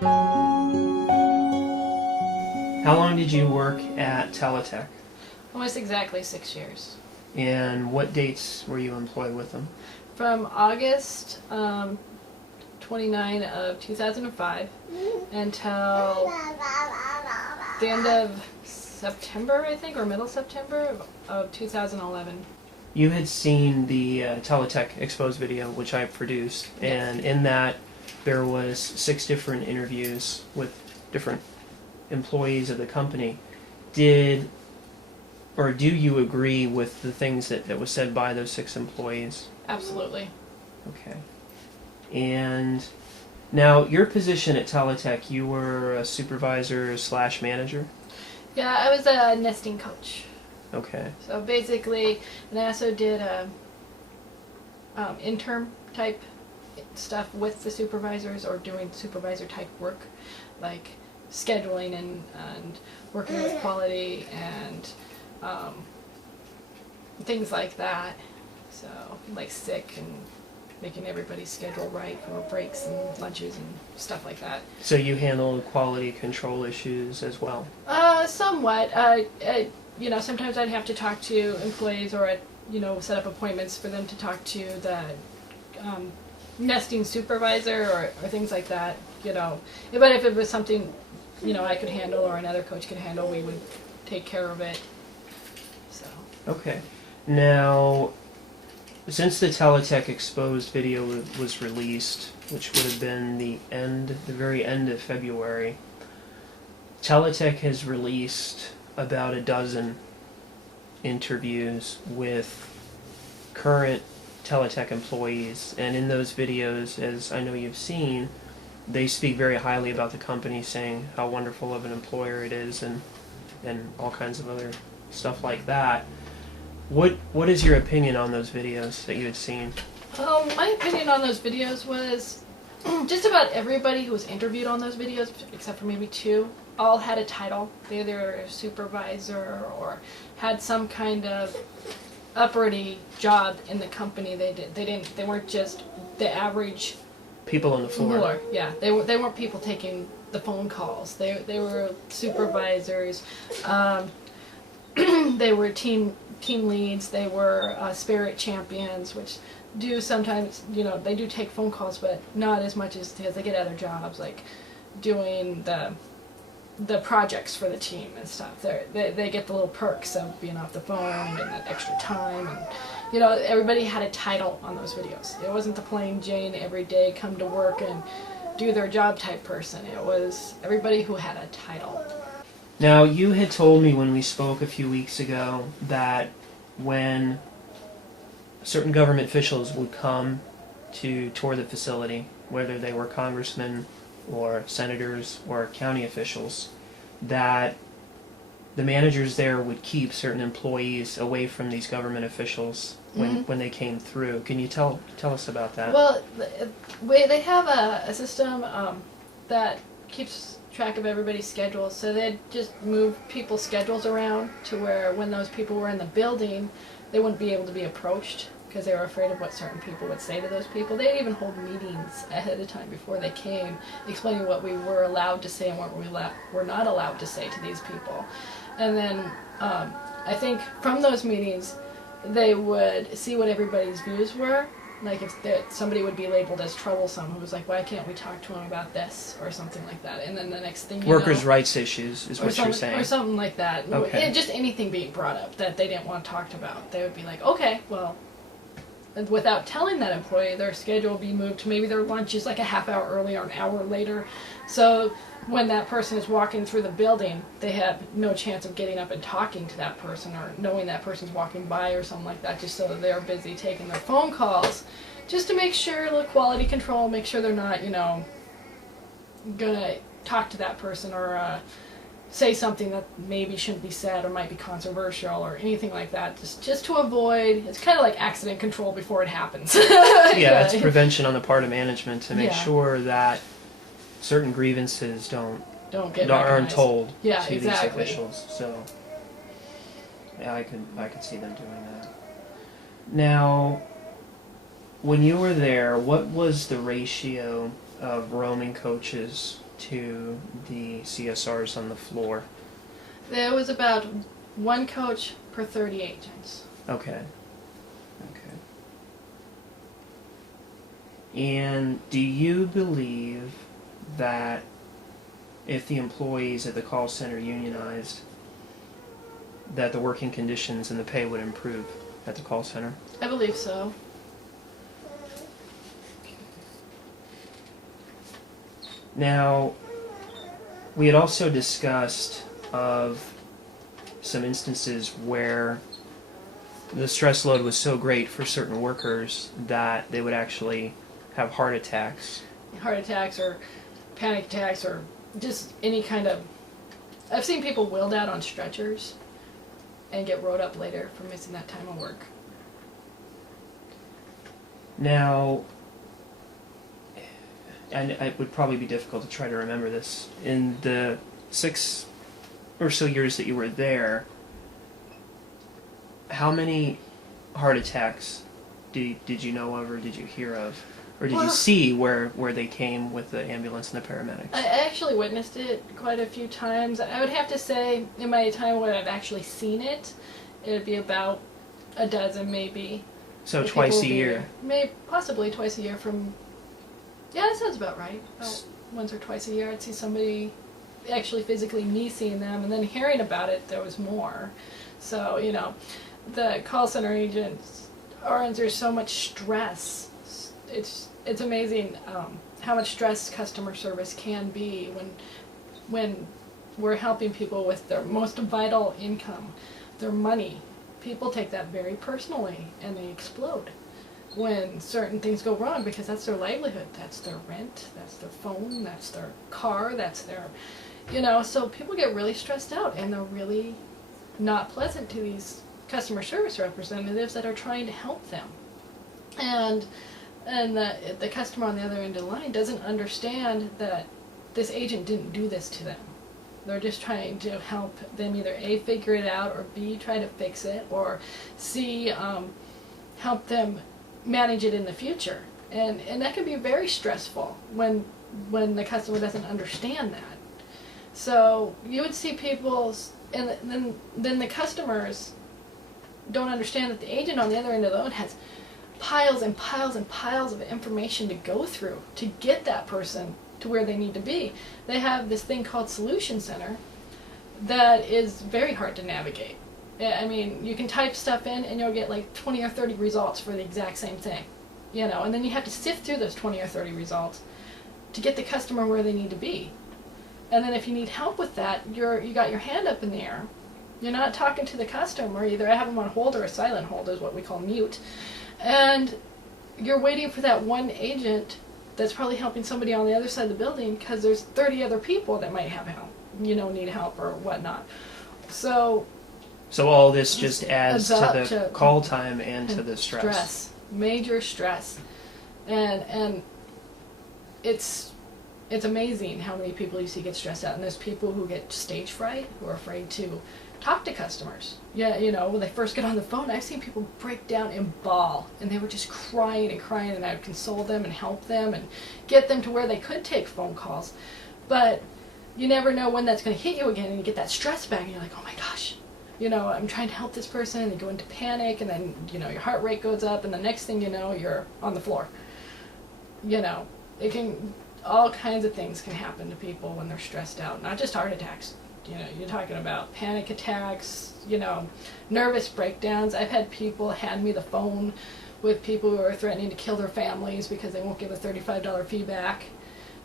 How long did you work at TeleTech? Almost exactly 6 years. And what dates were you employed with them? From August 29 of 2005 until the end of September, I think, or middle September of 2011. You had seen the TeleTech exposed video, which I produced, Yes. and in that there was 6 different interviews with different employees of the company. Do you agree with the things that was said by those 6 employees? Absolutely. Okay. And now, your position at TeleTech, you were a supervisor / manager? Yeah, I was a nesting coach. Okay. So basically, and I also did intern type stuff with the supervisors, or doing supervisor type work, like scheduling and working with quality and things like that. So like sick and making everybody's schedule right for breaks and lunches and stuff like that. So you handle quality control issues as well? Somewhat. Sometimes I'd have to talk to employees, or set up appointments for them to talk to the nesting supervisor or things like that. But if it was something I could handle or another coach could handle, we would take care of it. So. Okay. Now, since the TeleTech exposed video was released, which would have been the very end of February, TeleTech has released about a dozen interviews with current TeleTech employees, and in those videos, as I know you've seen, they speak very highly about the company, saying how wonderful of an employer it is, and all kinds of other stuff like that. What is your opinion on those videos that you had seen? My opinion on those videos was just about everybody who was interviewed on those videos, except for maybe 2, all had a title. They either a supervisor or had some kind of upwardy job in the company. They weren't just the average People on the floor. Yeah, they weren't people taking the phone calls. They were supervisors. They were team leads. They were spirit champions, which do sometimes, they do take phone calls, but not as much as they get other jobs, like doing the projects for the team and stuff. They get the little perks of being off the phone and that extra time, and everybody had a title on those videos. It wasn't the plain Jane everyday come to work and do their job type person. It was everybody who had a title. Now, you had told me when we spoke a few weeks ago that when certain government officials would come to tour the facility, whether they were congressmen or senators or county officials, that the managers there would keep certain employees away from these government officials when they came through. Can you tell us about that? Well, they have a system that keeps track of everybody's schedules, so they'd just move people's schedules around to where when those people were in the building, they wouldn't be able to be approached because they were afraid of what certain people would say to those people. They'd even hold meetings ahead of time before they came, explaining what we were allowed to say and what we were not allowed to say to these people. And then I think from those meetings, they would see what everybody's views were. Like if somebody would be labeled as troublesome, who was like, why can't we talk to him about this, or something like that. And then the next thing Workers' rights issues is what you're saying. Or something like that. Okay. Just anything being brought up that they didn't want talked about. They would be like, okay, well, and without telling that employee, their schedule would be moved to maybe their lunch is like a half hour earlier or an hour later. So when that person is walking through the building, they have no chance of getting up and talking to that person or knowing that person's walking by or something like that, just so that they're busy taking their phone calls, just to make sure, look, quality control, make sure they're not, gonna talk to that person or say something that maybe shouldn't be said or might be controversial or anything like that, just to avoid. It's kind of like accident control before it happens. Yeah, it's prevention on the part of management to make sure that certain grievances aren't told to these officials. So yeah, I could see them doing that. Now, when you were there, what was the ratio of roaming coaches to the CSRs on the floor? There was about one coach per 30 agents. Okay. And do you believe that if the employees at the call center unionized, that the working conditions and the pay would improve at the call center? I believe so. Now, we had also discussed of some instances where the stress load was so great for certain workers that they would actually have heart attacks. Heart attacks or panic attacks or just any kind of... I've seen people wheeled out on stretchers and get wrote up later for missing that time of work. Now, and it would probably be difficult to try to remember this, in the 6 or so years that you were there, how many heart attacks did you know of or did you hear of? Or did you see where they came with the ambulance and the paramedics? I actually witnessed it quite a few times. I would have to say, in my time when I've actually seen it, it would be about a dozen maybe. So twice a year? Maybe, possibly twice a year from... Yeah, that sounds about right. About once or twice a year I'd see somebody, actually physically me seeing them, and then hearing about it, there was more. So, you know, the call center agents are under so much stress. It's amazing how much stress customer service can be when we're helping people with their most vital income, their money. People take that very personally and they explode when certain things go wrong because that's their livelihood, that's their rent, that's their phone, that's their car, that's their, you know, so people get really stressed out and they're really not pleasant to these customer service representatives that are trying to help them. And the customer on the other end of the line doesn't understand that this agent didn't do this to them. They're just trying to help them either A, figure it out, or B, try to fix it, or C, help them manage it in the future. And that can be very stressful when the customer doesn't understand that. So you would see people, and then the customers don't understand that the agent on the other end of the line has piles and piles and piles of information to go through to get that person to where they need to be. They have this thing called Solution Center that is very hard to navigate. I mean, you can type stuff in and you'll get like 20 or 30 results for the exact same thing, you know, and then you have to sift through those 20 or 30 results to get the customer where they need to be. And then if you need help with that, you got your hand up in the air. You're not talking to the customer, either I have them on hold or a silent hold is what we call mute. And you're waiting for that one agent that's probably helping somebody on the other side of the building because there's 30 other people that might have help, you know, need help or whatnot. So all this just adds to the call time and to the stress. Major stress. And it's amazing how many people you see get stressed out. And there's people who get stage fright, who are afraid to talk to customers. Yeah, you know, when they first get on the phone, I've seen people break down and bawl, and they were just crying and crying, and I would console them and help them and get them to where they could take phone calls. But you never know when that's going to hit you again, and you get that stress back, and you're like, oh my gosh, you know, I'm trying to help this person, and they go into panic, and then, you know, your heart rate goes up, and the next thing you know, you're on the floor. You know, all kinds of things can happen to people when they're stressed out, not just heart attacks. You know, you're talking about panic attacks, you know, nervous breakdowns. I've had people hand me the phone with people who are threatening to kill their families because they won't give a $35 fee back.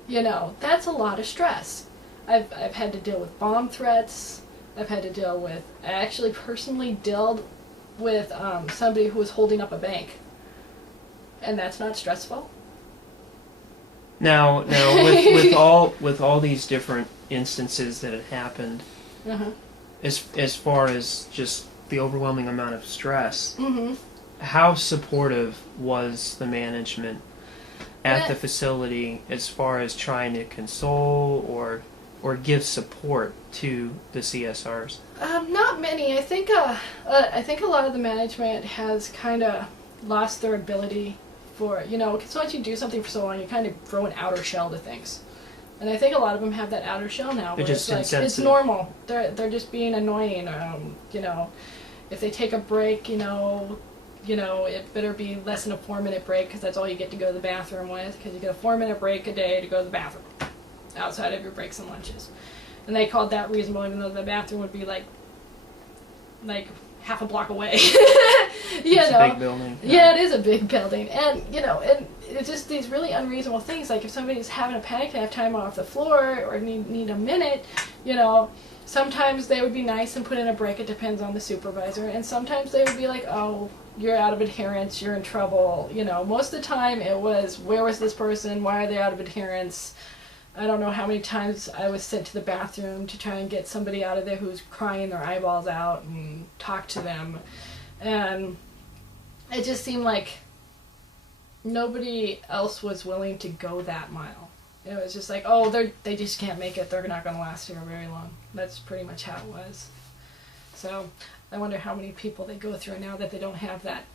You know, that's a lot of stress. I've had to deal with bomb threats. I've had to deal with, I actually personally dealt with somebody who was holding up a bank. And that's not stressful. Now with all these different instances that had happened, as far as just the overwhelming amount of stress, how supportive was the management at the facility as far as trying to console or give support to the CSRs? Not many. I think a lot of the management has kind of lost their ability for, you know, because once you do something for so long, you kind of grow an outer shell to things. And I think a lot of them have that outer shell now. They're Where just it's like, insensitive. it's normal. They're just being annoying. You know, if they take a break, you know, it better be less than a 4-minute break because that's all you get to go to the bathroom with. Because you get a 4-minute break a day to go to the bathroom outside of your breaks and lunches. And they called that reasonable, even though the bathroom would be like half a block away. It's a big building. Yeah, it is a big building, and and it's just these really unreasonable things. Like if somebody's having a panic, they have time off the floor or need a minute, sometimes they would be nice and put in a break. It depends on the supervisor, and sometimes they would be like, "Oh, you're out of adherence. You're in trouble." Most of the time it was, "Where was this person? Why are they out of adherence?" I don't know how many times I was sent to the bathroom to try and get somebody out of there who's crying their eyeballs out and talk to them. And it just seemed like nobody else was willing to go that mile. It was just like, oh, they just can't make it. They're not going to last here very long. That's pretty much how it was. So I wonder how many people they go through now that they don't have that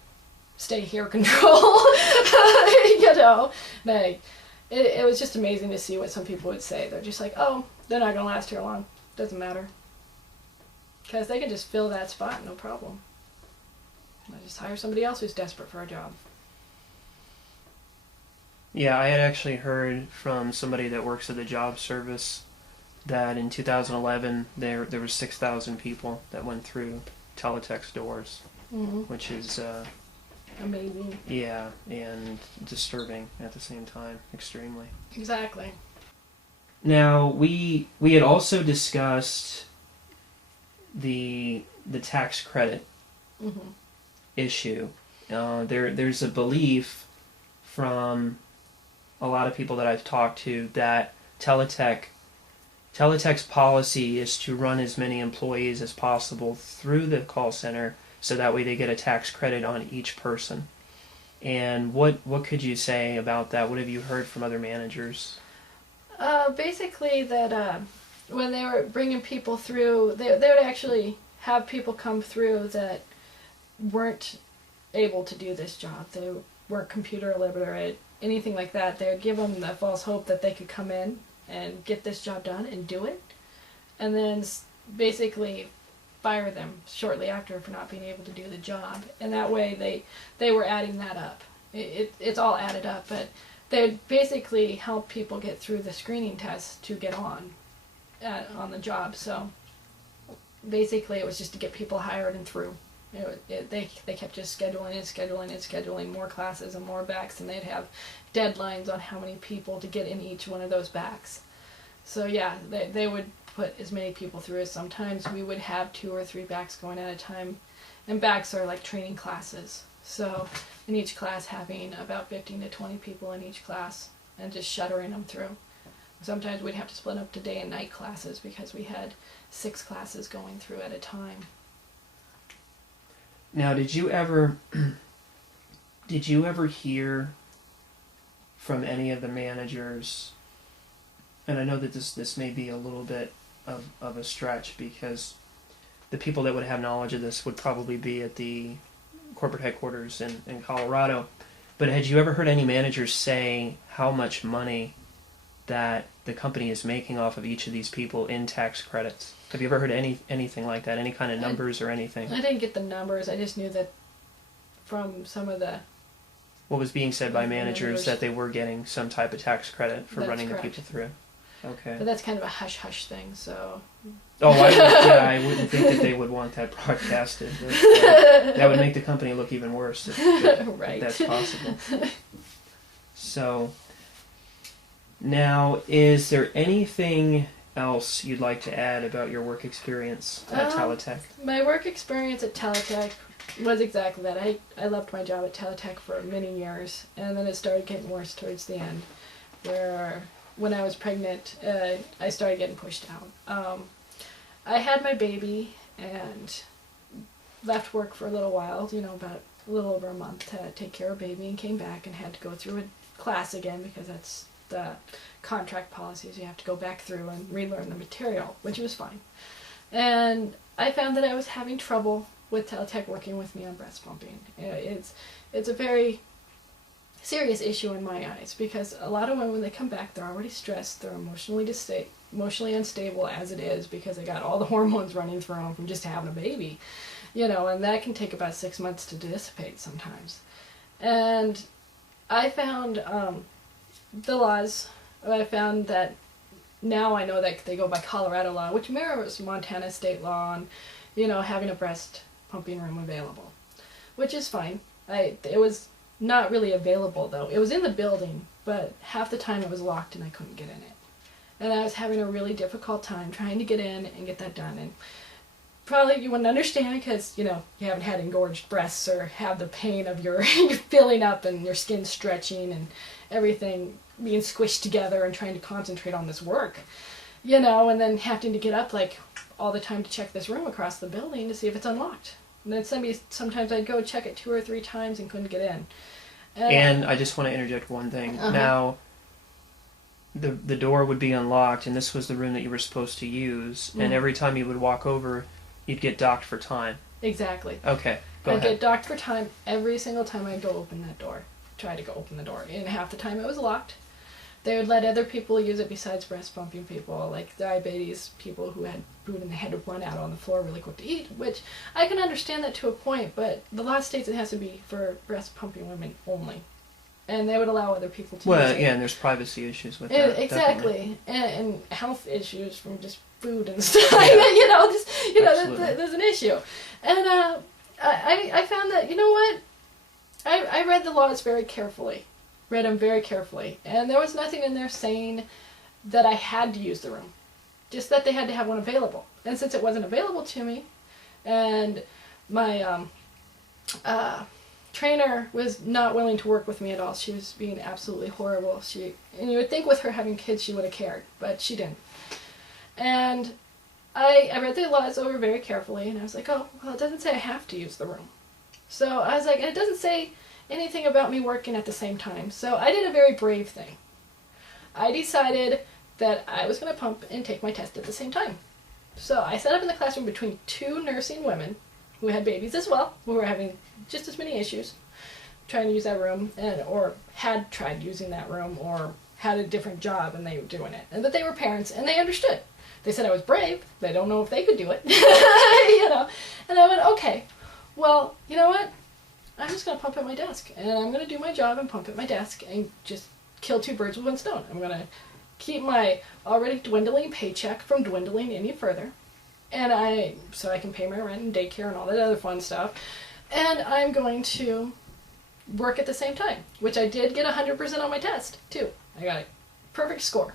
stay here control. It was just amazing to see what some people would say. They're just like, oh, they're not going to last here long. Doesn't matter. Because they can just fill that spot, no problem. I just hire somebody else who's desperate for a job. Yeah, I had actually heard from somebody that works at the job service that in 2011 there were 6,000 people that went through TeleTech's doors, which is amazing. Yeah, and disturbing at the same time, extremely. Exactly. Now we had also discussed the tax credit issue. There's a belief from a lot of people that I've talked to that TeleTech's policy is to run as many employees as possible through the call center so that way they get a tax credit on each person. And what could you say about that? What have you heard from other managers? Basically that when they were bringing people through, they would actually have people come through that weren't able to do this job. They weren't computer illiterate, anything like that. They would give them the false hope that they could come in and get this job done and do it, and then basically fire them shortly after for not being able to do the job. And that way they were adding that up. It's all added up, but they basically help people get through the screening test to get on the job. So basically it was just to get people hired and through. They kept just scheduling more classes and more backs, and they'd have deadlines on how many people to get in each one of those backs. So yeah, they would put as many people through as sometimes we would have 2 or 3 backs going at a time. And backs are like training classes. So in each class having about 15 to 20 people in each class and just shuttering them through. Sometimes we'd have to split up to day and night classes because we had 6 classes going through at a time. Now, did you ever hear from any of the managers, and I know that this may be a little bit of a stretch because the people that would have knowledge of this would probably be at the corporate headquarters in Colorado, but had you ever heard any managers say how much money that the company is making off of each of these people in tax credits? Have you ever heard anything like that? Any kind of numbers or anything? I didn't get the numbers. I just knew that from some of the... What was being said by managers that they were getting some type of tax credit for running the people through. Okay. But that's kind of a hush-hush thing, so... Oh, I wouldn't think that they would want that broadcasted. But, that would make the company look even worse if right. that's possible. So, now, is there anything else you'd like to add about your work experience at TeleTech? My work experience at TeleTech was exactly that. I loved my job at TeleTech for many years, and then it started getting worse towards the end, where when I was pregnant, I started getting pushed out. I had my baby and left work for a little while, about a little over a month to take care of baby, and came back and had to go through a class again because that's the contract policies. You have to go back through and relearn the material, which was fine. And I found that I was having trouble with TeleTech working with me on breast pumping. It's a very serious issue in my eyes, because a lot of women, when they come back, they're already stressed, they're emotionally unstable as it is, because they got all the hormones running through them from just having a baby, and that can take about 6 months to dissipate sometimes. And I found the laws, I found that now I know that they go by Colorado law, which mirrors Montana state law on, having a breast pumping room available, which is fine. It was not really available, though. It was in the building, but half the time it was locked and I couldn't get in it. And I was having a really difficult time trying to get in and get that done. And probably you wouldn't understand because, you haven't had engorged breasts or have the pain of your filling up and your skin stretching and everything being squished together and trying to concentrate on this work, and then having to get up like all the time to check this room across the building to see if it's unlocked. And then sometimes I'd go check it 2 or 3 times and couldn't get in. And I just want to interject one thing. Uh-huh. Now, the door would be unlocked, and this was the room that you were supposed to use, and every time you would walk over, you'd get docked for time. Exactly. Okay, go I'd ahead. get docked for time every single time I'd go open that door. Try to go open the door. And half the time it was locked. They would let other people use it besides breast pumping people, like diabetes people who had food and they had to run out on the floor really quick to eat, which I can understand that to a point, but the law states it has to be for breast pumping women only. And they would allow other people to use it. Yeah, and there's privacy issues with that. Exactly. And health issues from just food and stuff. Yeah. There's an issue. And I found that, I read the laws very carefully. Read them very carefully. And there was nothing in there saying that I had to use the room. Just that they had to have one available. And since it wasn't available to me, and my trainer was not willing to work with me at all. She was being absolutely horrible. And you would think with her having kids she would have cared, but she didn't. And I read the laws over very carefully, and I was like, oh, well, it doesn't say I have to use the room. So I was like, and it doesn't say anything about me working at the same time. So I did a very brave thing. I decided that I was going to pump and take my test at the same time. So I set up in the classroom between 2 nursing women who had babies as well, who were having just as many issues trying to use that room, or had tried using that room, or had a different job and they were doing it. And that they were parents and they understood. They said I was brave. They don't know if they could do it. And I went, okay, well, you know what? I'm just going to pump at my desk. And I'm going to do my job and pump at my desk and just kill 2 birds with 1 stone. I'm going to keep my already dwindling paycheck from dwindling any further. So I can pay my rent and daycare and all that other fun stuff. And I'm going to work at the same time, which I did get 100% on my test, too. I got a perfect score.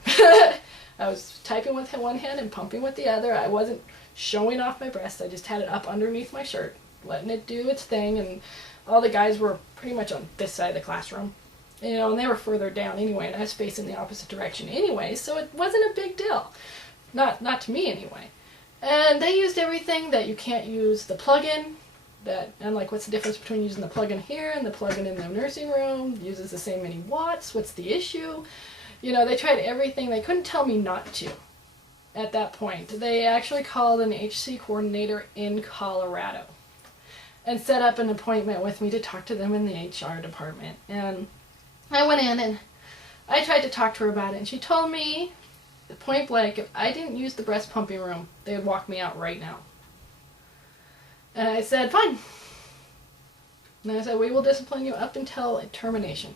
I was typing with one hand and pumping with the other. I wasn't showing off my breast. I just had it up underneath my shirt, letting it do its thing. And all the guys were pretty much on this side of the classroom. And they were further down anyway, and I was facing the opposite direction anyway, so it wasn't a big deal. Not to me anyway. And they used everything that you can't use the plug-in. And like, what's the difference between using the plug-in here and the plug-in in the nursing room? Uses the same many watts. What's the issue? They tried everything. They couldn't tell me not to at that point. They actually called an HC coordinator in Colorado and set up an appointment with me to talk to them in the HR department. And I went in and I tried to talk to her about it, and she told me, point blank, if I didn't use the breast pumping room, they would walk me out right now. And I said, fine. And I said, we will discipline you up until termination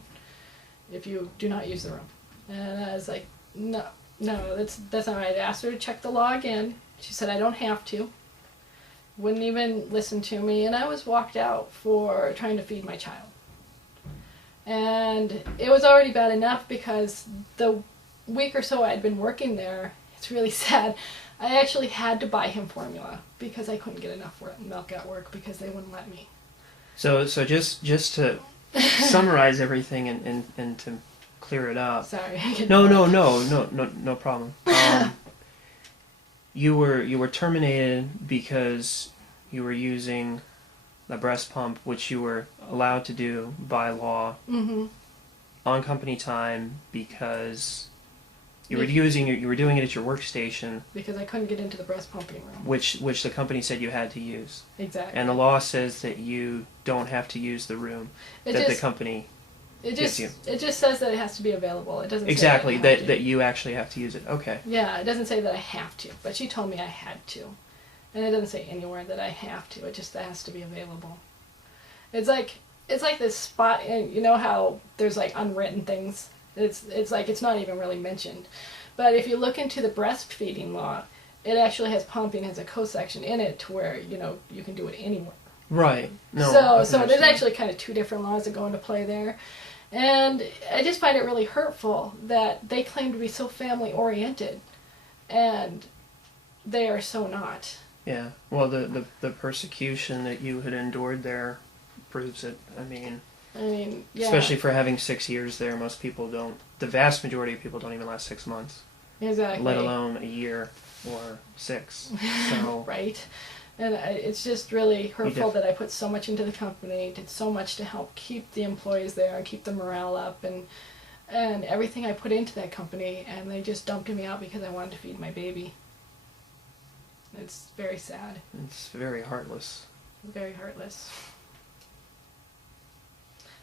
if you do not use the room. And I was like, no, that's not right. I asked her to check the law again. She said, I don't have to. Wouldn't even listen to me. And I was walked out for trying to feed my child. And it was already bad enough because the week or so I had been working there, it's really sad, I actually had to buy him formula because I couldn't get enough milk at work because they wouldn't let me. So just to summarize everything and to clear it up. Sorry. No problem. You were terminated because you were using the breast pump, which you were allowed to do by law, on company time because you were doing it at your workstation. Because I couldn't get into the breast pumping room. Which the company said you had to use. Exactly. And the law says that you don't have to use the room the company It Gets just you. it just says that it has to be available. It doesn't Exactly, say that you actually have to use it. Okay. Yeah, it doesn't say that I have to, but she told me I had to. And it doesn't say anywhere that I have to. It just has to be available. It's like this spot, and you know how there's like unwritten things. It's like it's not even really mentioned. But if you look into the breastfeeding law, it actually has pumping has a co-section in it to where you can do it anywhere. Right. No. So there's actually kind of two different laws that go into play there. And I just find it really hurtful that they claim to be so family oriented, and they are so not. Yeah. Well, the persecution that you had endured there proves it. I mean, Yeah. especially for having 6 years there, most people don't. The vast majority of people don't even last 6 months. Exactly. Let alone a year or 6. So. Right. And it's just really hurtful that I put so much into the company, did so much to help keep the employees there and keep the morale up and everything I put into that company, and they just dumped me out because I wanted to feed my baby. It's very sad. It's very heartless. Very heartless.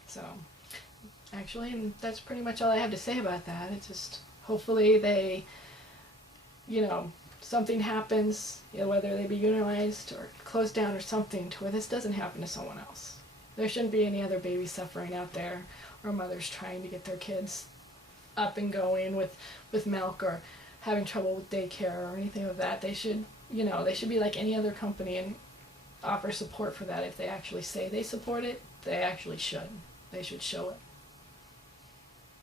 So, actually, and that's pretty much all I have to say about that. It's just, hopefully they, something happens, whether they be unionized or closed down or something, to where this doesn't happen to someone else. There shouldn't be any other babies suffering out there, or mothers trying to get their kids up and going with milk, or having trouble with daycare or anything like that. They should, they should be like any other company and offer support for that. If they actually say they support it, they actually should. They should show it.